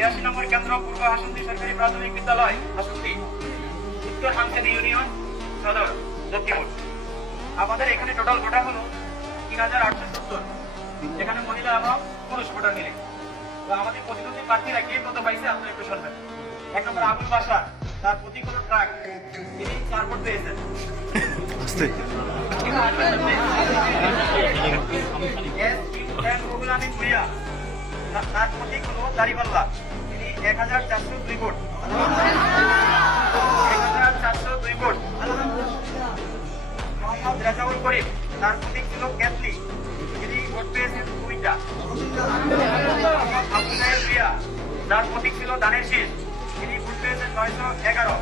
82 নম্বর কেন্দ্র পূর্ব হাসুন্দি সরকারি প্রাথমিক বিদ্যালয় হাসুন্দি, উত্তর হামসেদি ইউনিয়ন সদর দক্ষিণ। আমাদের এখানে টোটাল ভোটার হলো 3870, এখানে মহিলা এবং পুরুষ ভোটার মিলে। তো আমাদের প্রতিদ্বন্দ্বী প্রার্থীরা কে কত পাইছে আপনারা একটু শুনবেন। 1 নম্বর আবুল বাশার, তার প্রতীক হলো ট্রাক, তিনি 4 ভোট পেয়েছেন। রুহুল আমিন ভুইয়া, তার প্রতীক হলো দাড়িপাল্লা, তিনি 1402 ভোট। 1402 ভোট। মোহাম্মদ রেজাউল করিম, তার প্রতীক ছিল ক্যাথলি, তিনি ভোট পেয়েছেন 2টা। আবু সাহেব রিয়া, তার প্রতীক ছিল ধানের শীষ, তিনি ভোট পেয়েছেন 911।